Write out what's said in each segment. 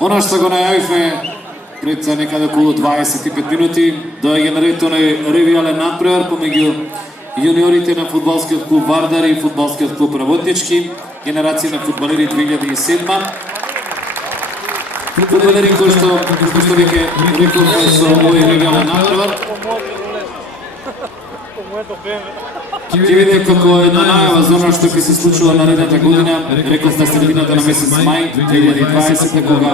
Ono što го најавивме пред некаде околу 25 минути, доаѓа на ред онај ревијален надпревар помеѓу јуниорите на фудбалскиот клуб Вардар и фудбалскиот клуб Работнички, генерација на фудбалери 2007. Фудбалери кои што веќе рековме со овој ревијален надпревар. Ќе видите како една најава за оно што ќе се случува наредната година, реков на средината на месец мај 2020, кога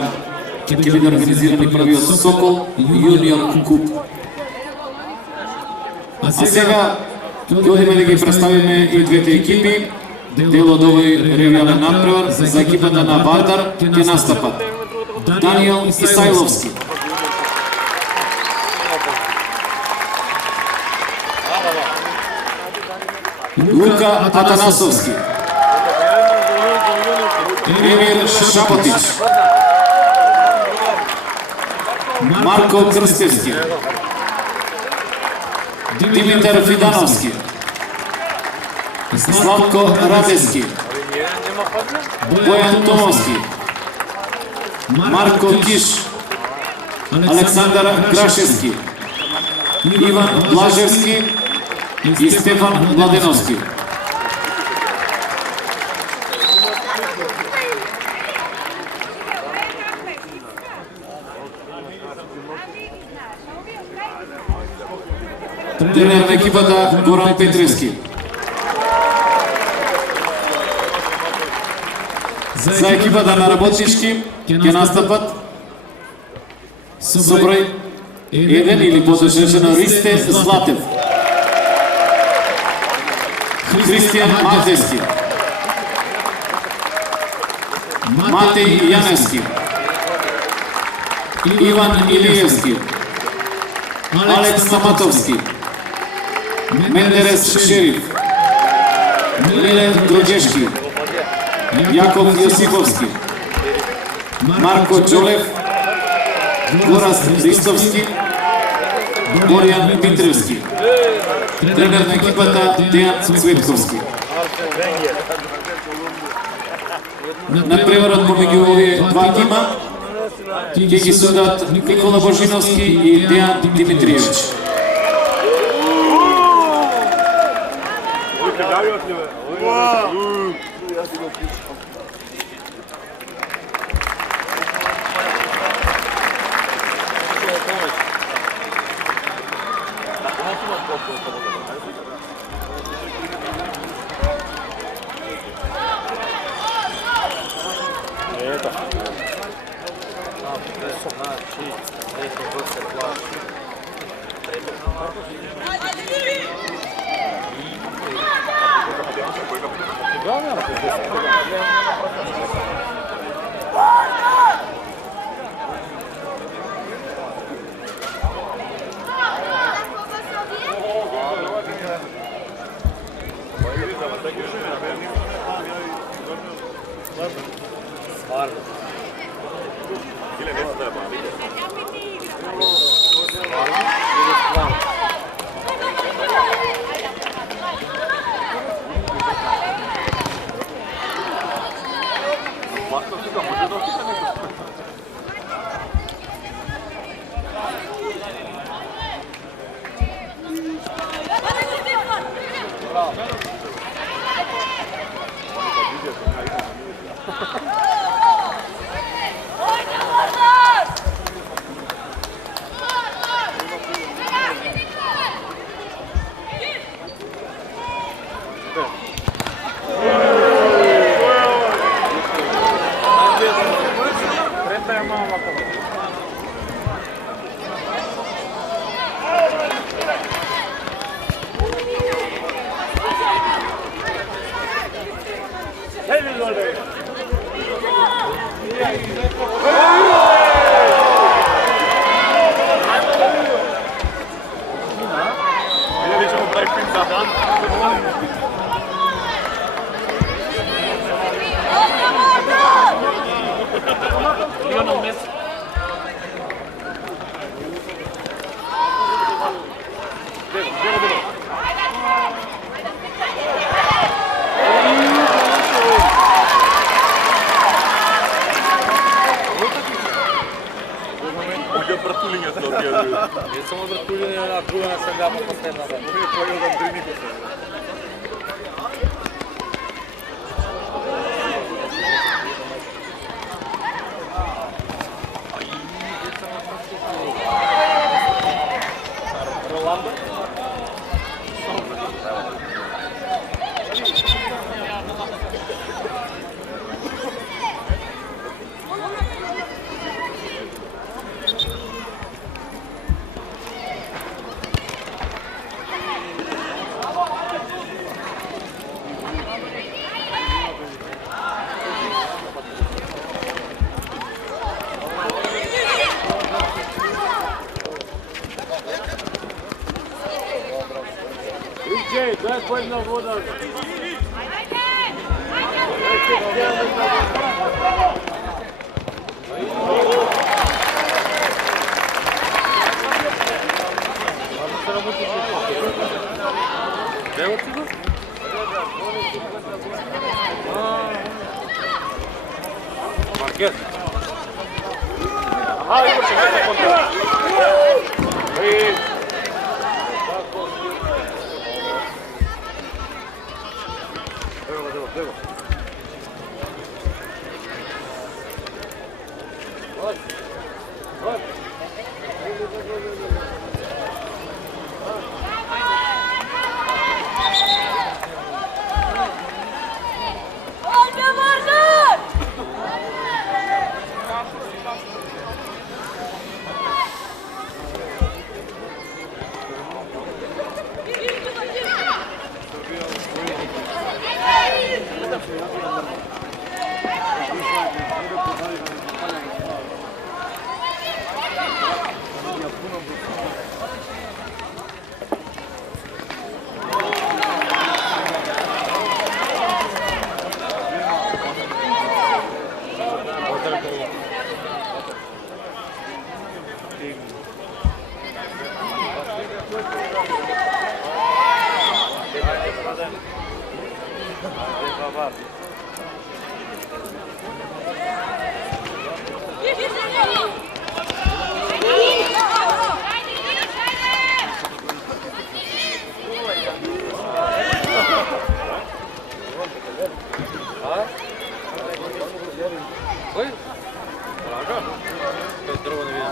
ќе биде организиран и првиот Сокол јуниор куп. А сега ќе одиме да ги представиме и двете екипи. Дел од овој ревијален надпревар за екипата на Вардар ќе настапат Даниел Исајловски, Лука Атанасовски, Емир Шаботич, Марко Крстевски, Димитар Фидановски, Славко Радески, Бојан Томовски, Марко Киш, Александар Грашевски, Иван Блажевски и Стефан Младеновски. Тренер на екипата Горан Петревски. За екипата на Работнички ќе настапат со број 1 или поточно речено Ристе Златев, Христијан Матески, Матеј Јаневски, Иван Илиевски, Алекс Саматовски, Мендерес Шериф, Милен Дрогешки, Јаков Јосифовски, Марко Џолев, Горас Ристовски, Боријан Митревски. Тренер на екипата Дејан Цветковски. На преварот помеѓу овие два тима ќе ги судат Никола Божиновски и Дејан Димитриевич. Само да туди на друга на седляма последната. Може да поеда да дрими по себе. Роландо? Джей, дай пойдем на воду. Где вот сюда? Маркет. Ага, Игорь, чекайте контроль. Дево. Ой, правда? Здорово не видно.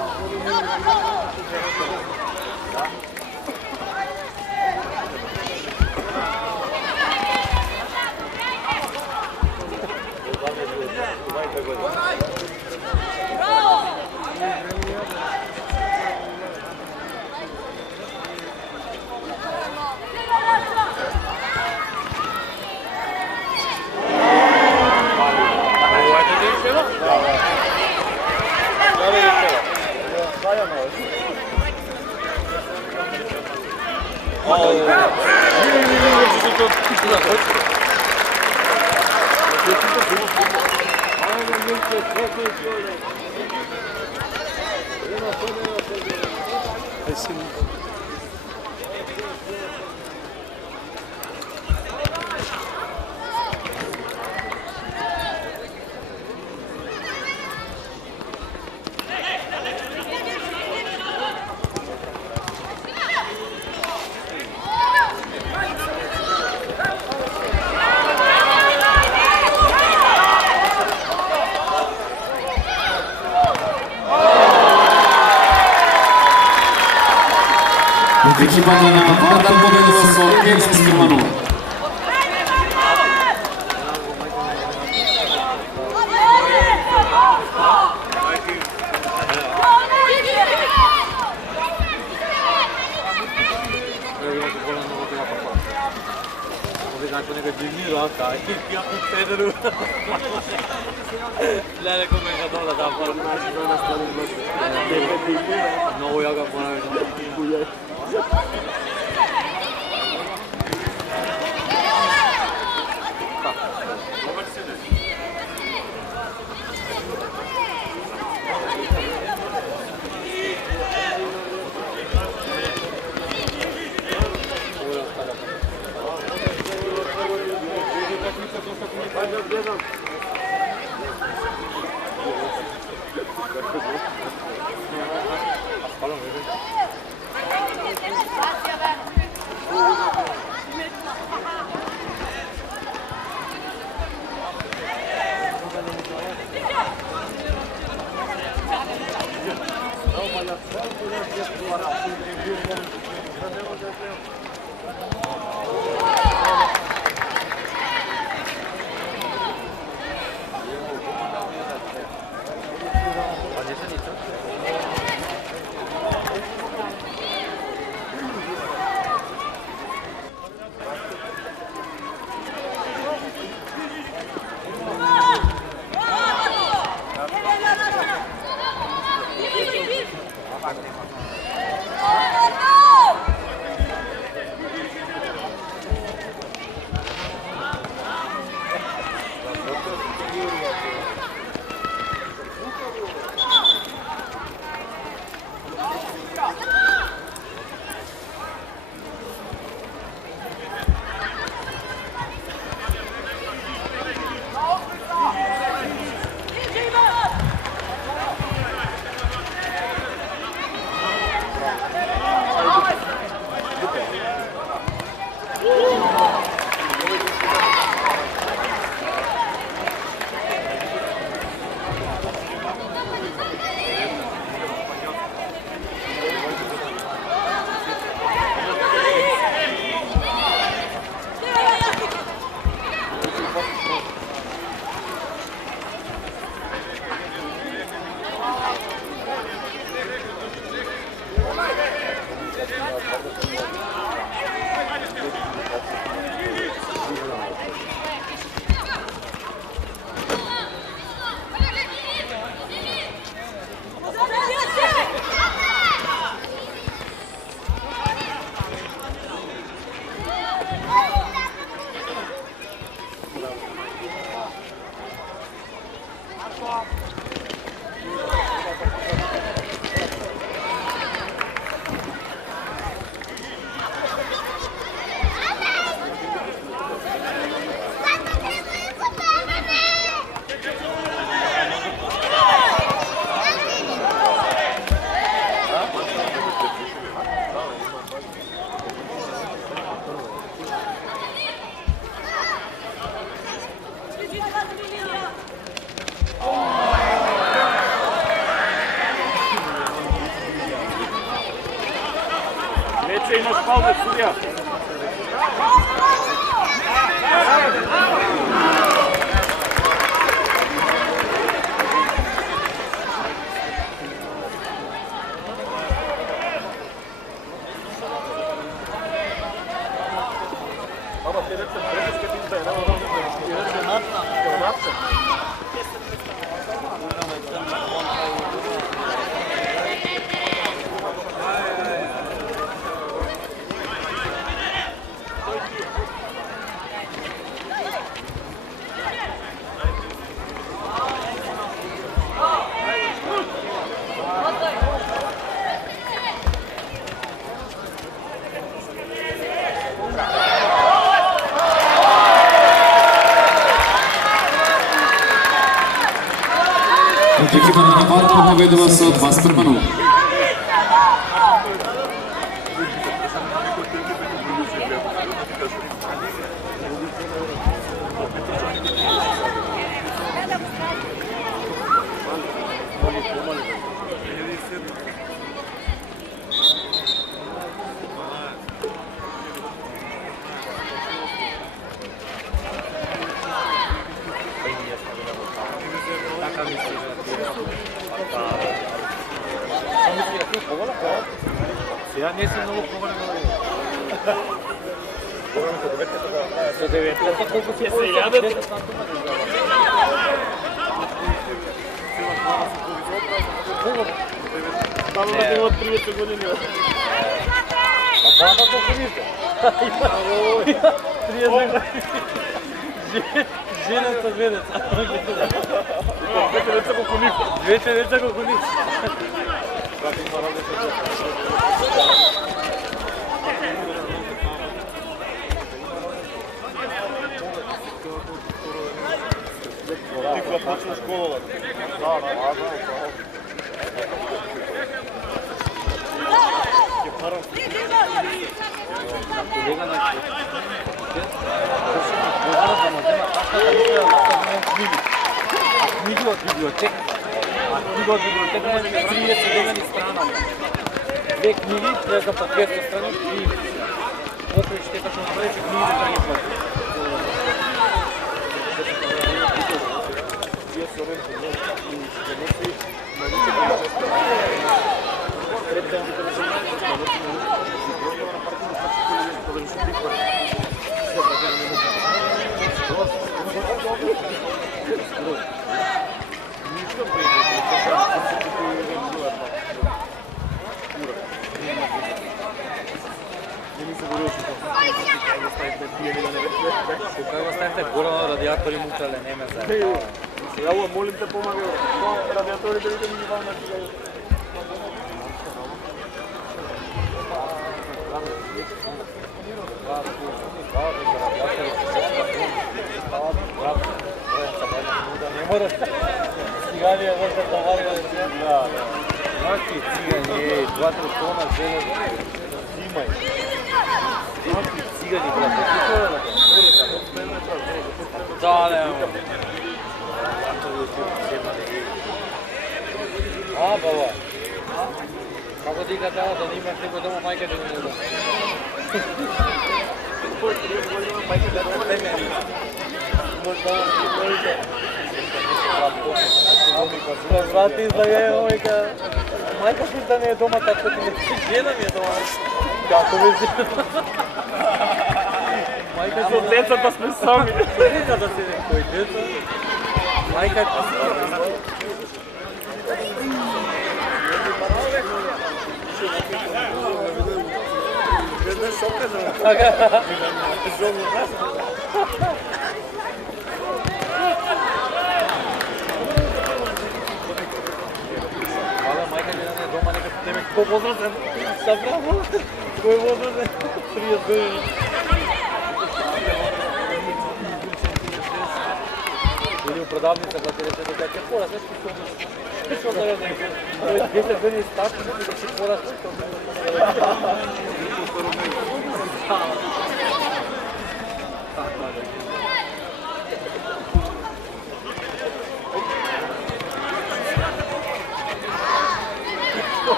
Екипата на Вардар победила со 1:0. Много яга понавежда. Вече имаш палма, судия. Екипа на Варта победува со 2:0. Сега не си много по-време. За 9 колко се ядат? Там да имат 30 години. А баба колко вижда? 30 жената ведеца. Двете деца го коних. Двете деца го коних. Ти кога почна школа? Да. Колега на книги от библиотека. Книга от библиотека може 30 дена страна. Две книги, влезна по 200 страни и после ще като направиш книги да не плати. Кога го ставите горе на радиатори мучале, не ме заедно. Сега молим те помага, радиаторите видите ми ги вам на сега. Сега ли е върха таварга да си? Да. Маки цигани, 2-3 тона желез, взимай. Маки цигани, брат, да, не, а, баба. Како ти казала да не имаш некој дома, мајка ти не да. Брат, излагай, мајка. Мајка си да не е дома, така ти не си жена ми е дома. Како ме жена? Мајка си... Децата сме сами. Децата си некој деца. Мајка ти си... По възрастен. Направо. Кой възрастен? 30 години. Или у продавницата, къде се така, че хора, след що да я знам. 10 години стак, да си хора,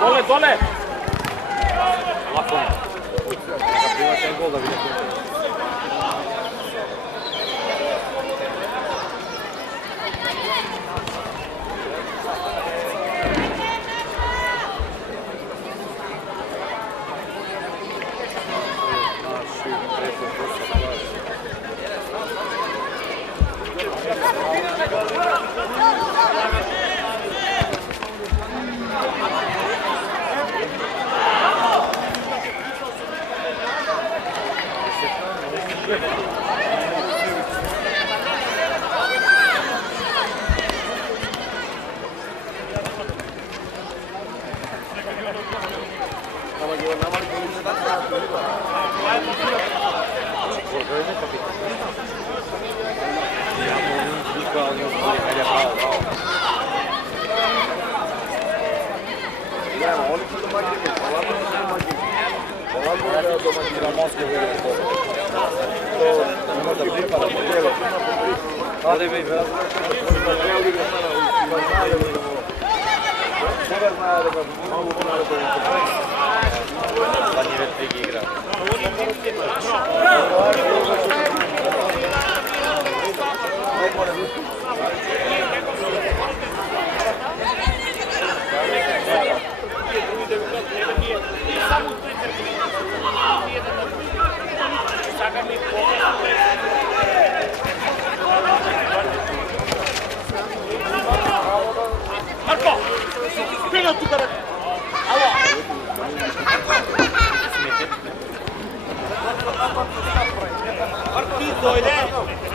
Доле, доле! Лако. Нека примате гол да видите.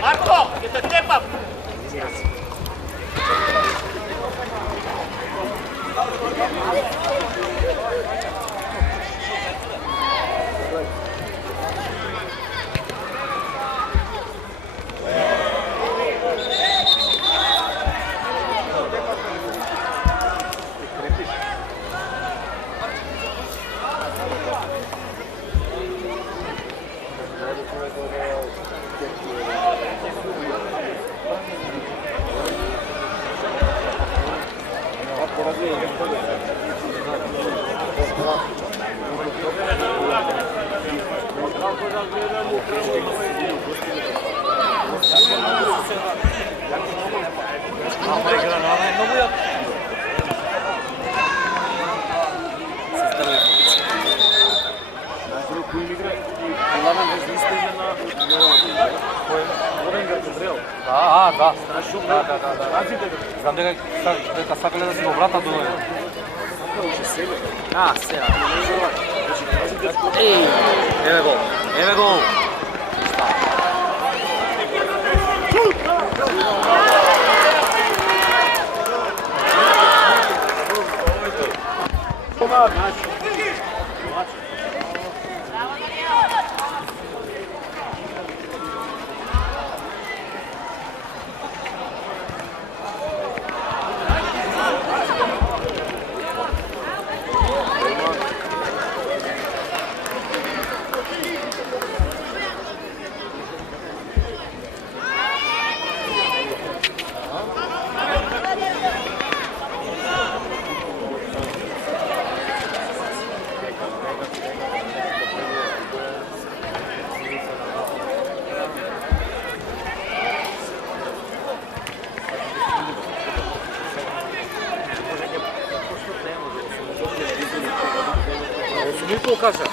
Marco, che te tepa! Да. Знам дека сакале да си го вратат долу. Сега. Еве гол. Еве гол. Нито кажа.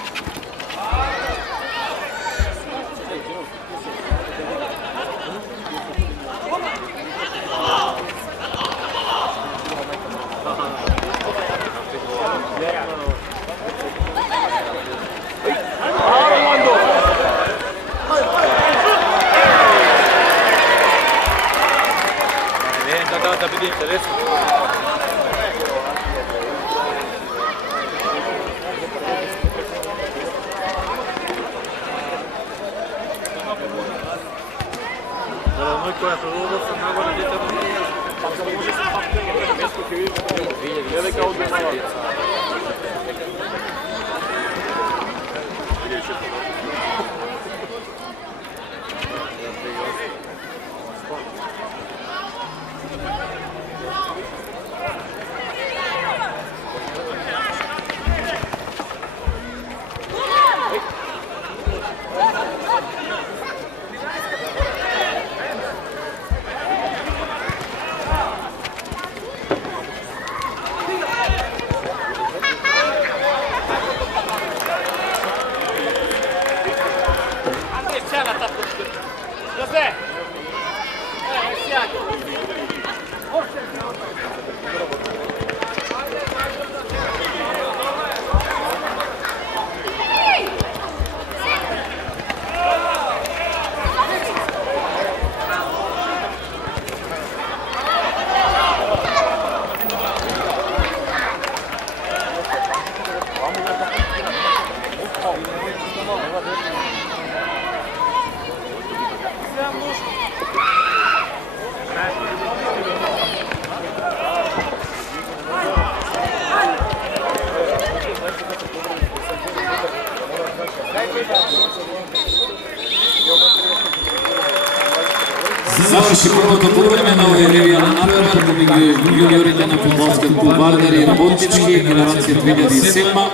da bude interesno. Noi koja prvo sam nagore djeta da može se papirati mjesto koje vidjeti. Je li kao odmjela? Završi prvото полувреме овој ревијален натпревар помеѓу јуниорите на фудбалскиот клуб Вардар и Работнички, генерација 2007.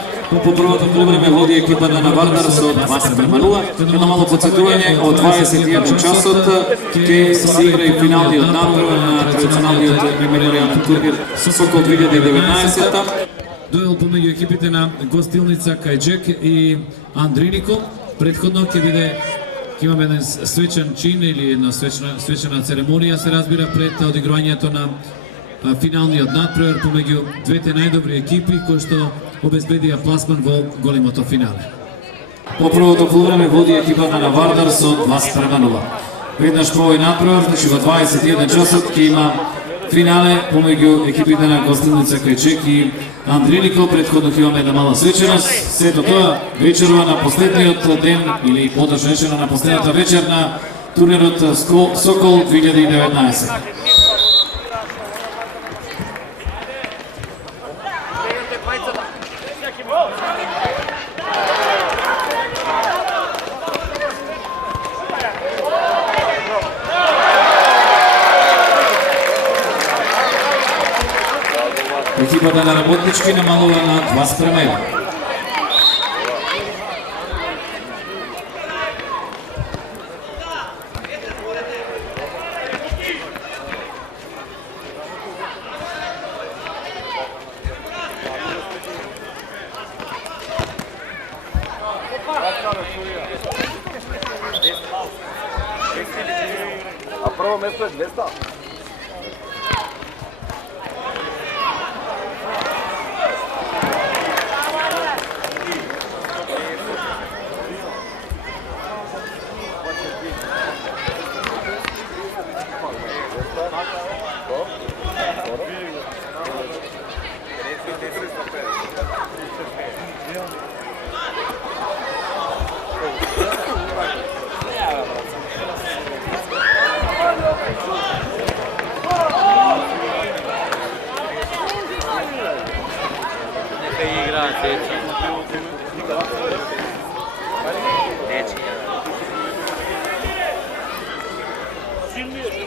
По првото полувреме води екипата на Вардар со 2:0. Едно мало подсетување, од 21 часот ќе се игра и финалниот натпревар на традиционалниот меморијален турнир Сокол 2019. Дуел помеѓу екипите на Гостилница Кајджек и Андринико. Претходно ќе имаме еден свечен чин или една свечена церемонија, се разбира, пред одиграњето на финалниот натпревар помеѓу двете најдобри екипи кои што обезбедија пласман во големото финале. По првото полувреме води екипата на Вардар со 2:0. Веднаш по овој натпревар, значи во 21 часот ќе има финале помеѓу екипите на Гостилница Кајджек и Андринико. Претходно ќе имаме една мала свеченост. Сето тоа вечерва на последниот ден или поточно речено на последната вечер на турнирот Сокол 2019. Екипата на Работнички намалува на 2:1. А прво место е 200.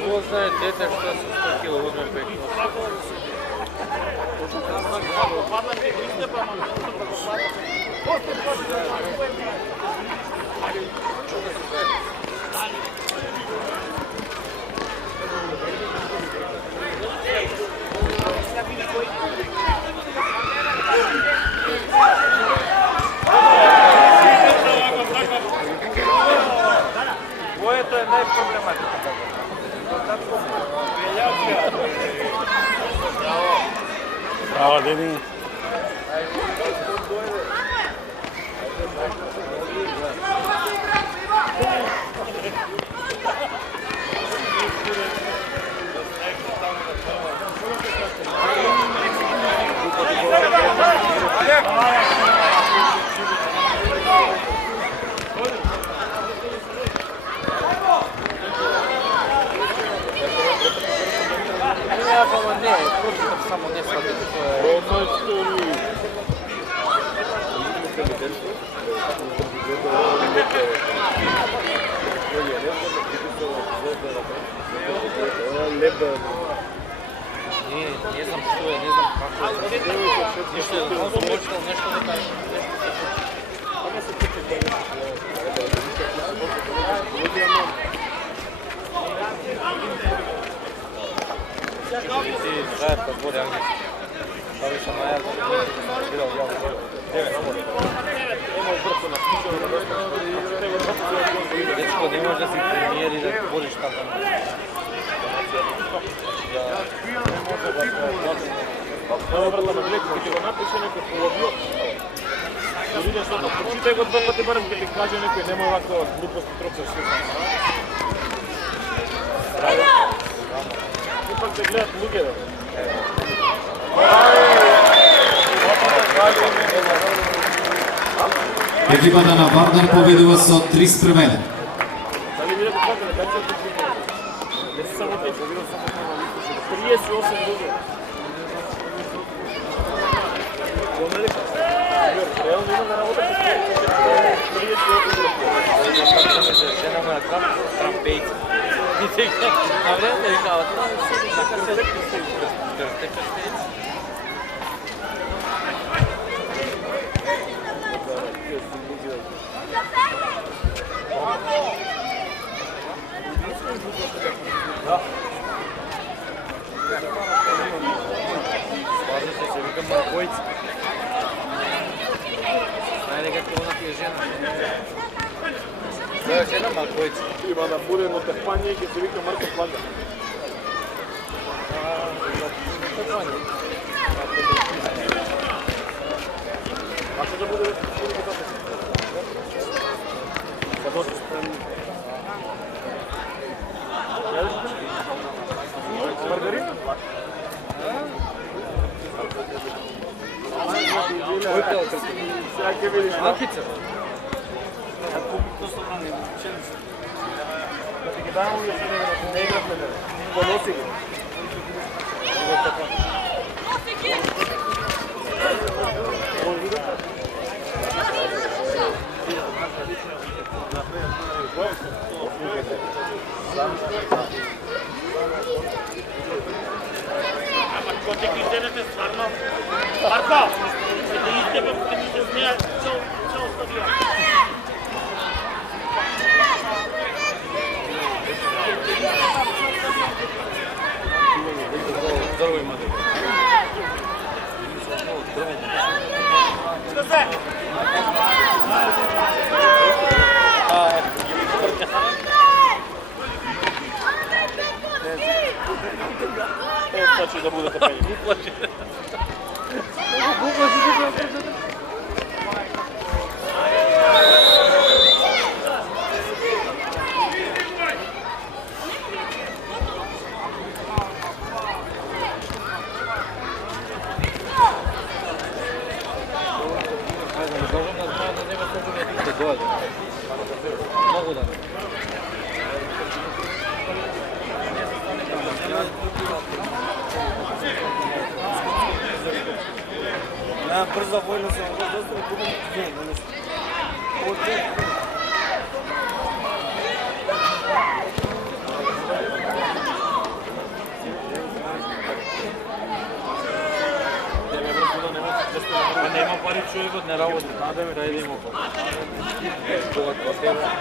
Ko znає дете, що со 100 кілограмів пекла? Твоето е най-проблематично. Bravo, Deni. Някаква, ама не, само не сватите. Не знам що е, не знам какво е. Нищо е, да съм почитал нещо да кажа. Ти заед подводи английски. Това беше Майя, видал явно. Дечко, не можеш да си премиер и да водиш така. Най-добрата на гледка, като го напише некој половиот. Дори защото прочитай го два пъти барем, като ти каже некој, нема оваква глупост и тропса што сам. Ипак се гледат луѓе, да. Екипата на Вардар победува со 3:1. Дали видите како да кажете, не се само тече, видам само на листочка. 38 луѓе. Реално има на работа, че 38 луѓе. Жена му е трампейца. И сега, на време да викава, това е така се кръстец. Слажа се викам Маркойца. Знае ли какво ти е жена? Това е жена Маркойца. Има да буде едно търпание, ќе се вика Марко Плага. Ако да буде Маргарин? Кой пел кръстът? Сега ќе видиш. Анкица. Да ти ги давам уви, не играхме, поноси ги. Ако те критенете стварно, Марко, да идите в книжа с нея цел стадион. Здорово има. Значи да буде така. Много да. Бърза война се въведе, доста не будем тюзен, но не няма пари човекът не работи. Трябва да има това квартира.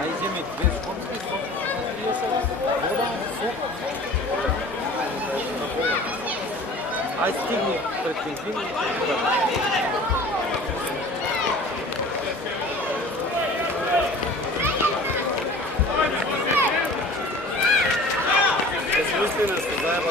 Айде две скорости, ай стигни пред бензина и Смислено се заеба.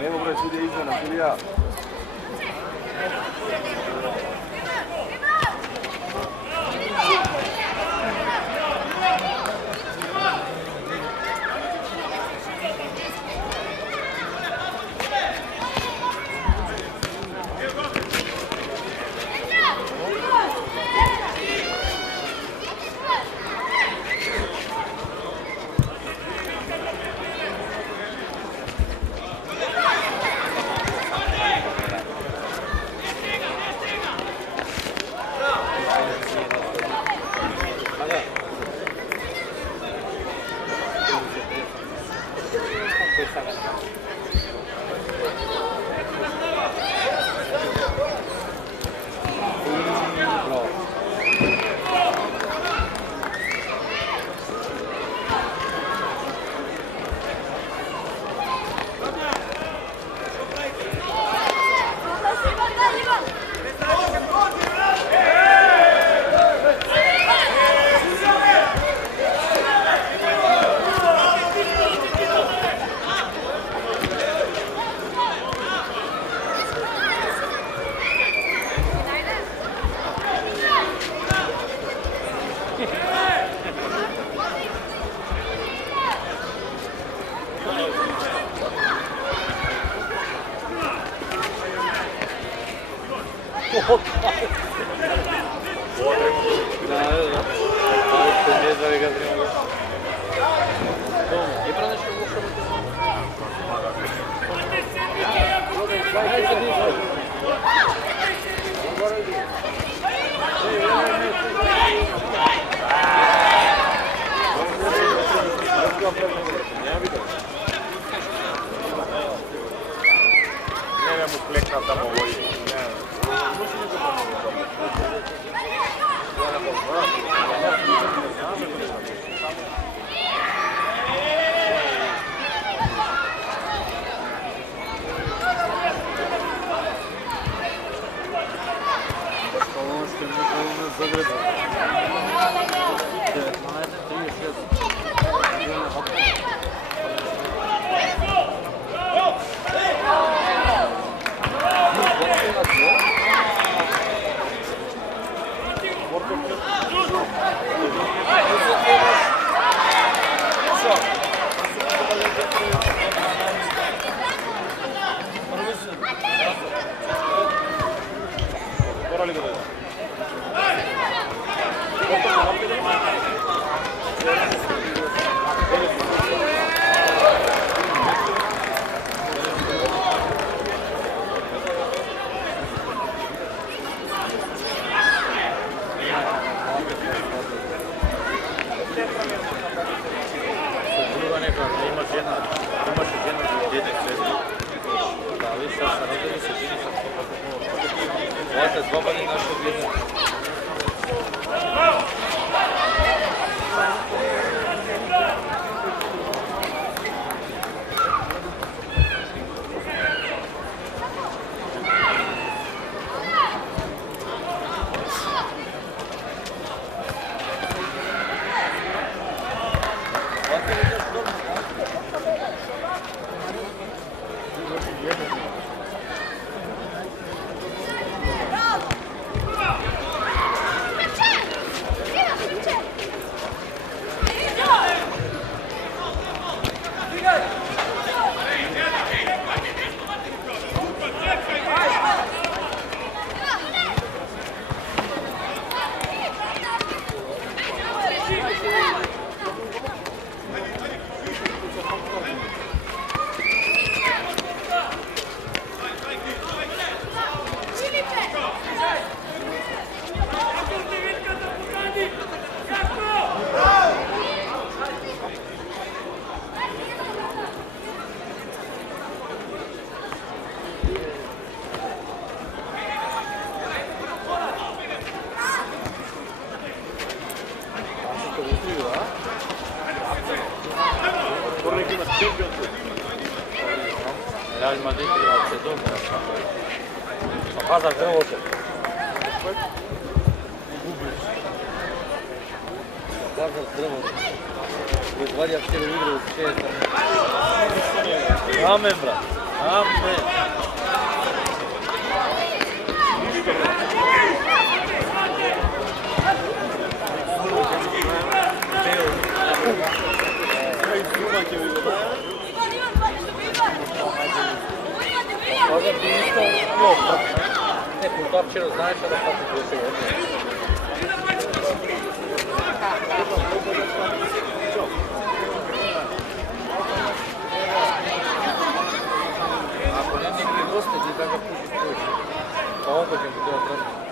Nemo bre, sudi izmena, sudi ja. прави газримо. И правда ще го шабате. Не му клекна тамо вој. Real Madrid je dobro. Paza vrlo se. Paza vrlo se. Izvadio cijelu igru u 6. Amen, brat. Amen. Možda ti isto lopta. Ne, Puntovčero znaš da pa ti došli ovdje. Ako ne neki goste, ti da ga pušiš puši. Pa onda ćemo to odrati.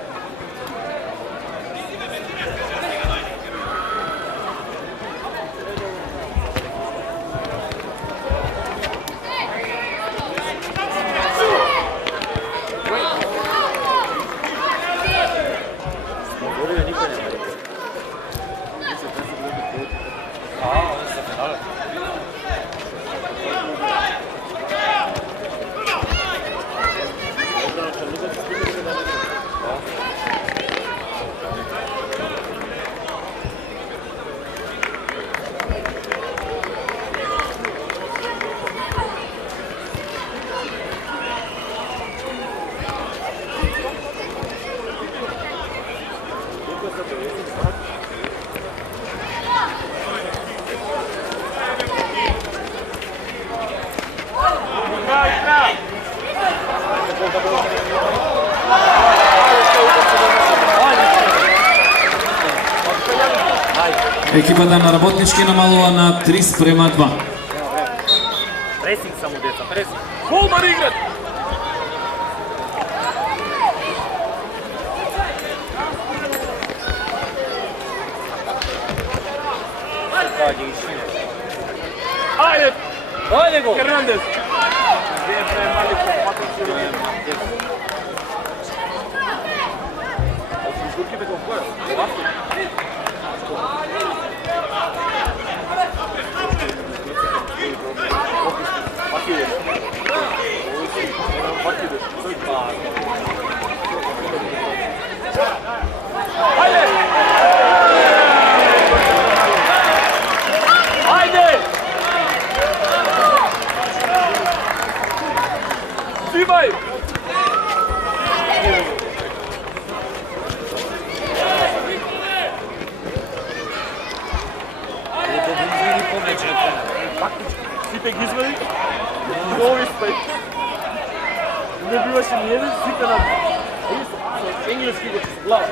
Екипата на Работнички намалува на 3:2. Пресинг само, деца, пресинг. Голман играт! Ajde! Ajde go! Hernandez! Gdje je premali potpatrčio? Izgurkite go koja? Ovako? Pakide. Pakide. Ajde! Ajde! Zimaj! Сипек извади, нови спек. Не биваше ни един, сика на енглески го глава.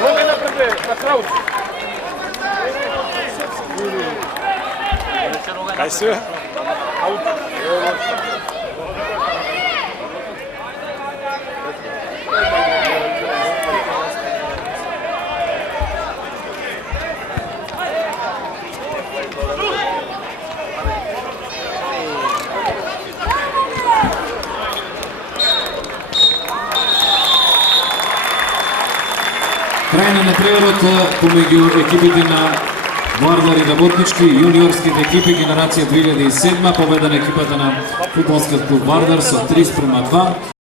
Много е напред, на Краус. Kaj se? Аут. Крај на надпреварот помеѓу екипите на Вардар и Работнички, јуниорските екипи генерација 2007, победа на екипата на фудбалскиот клуб Вардар со 3:2.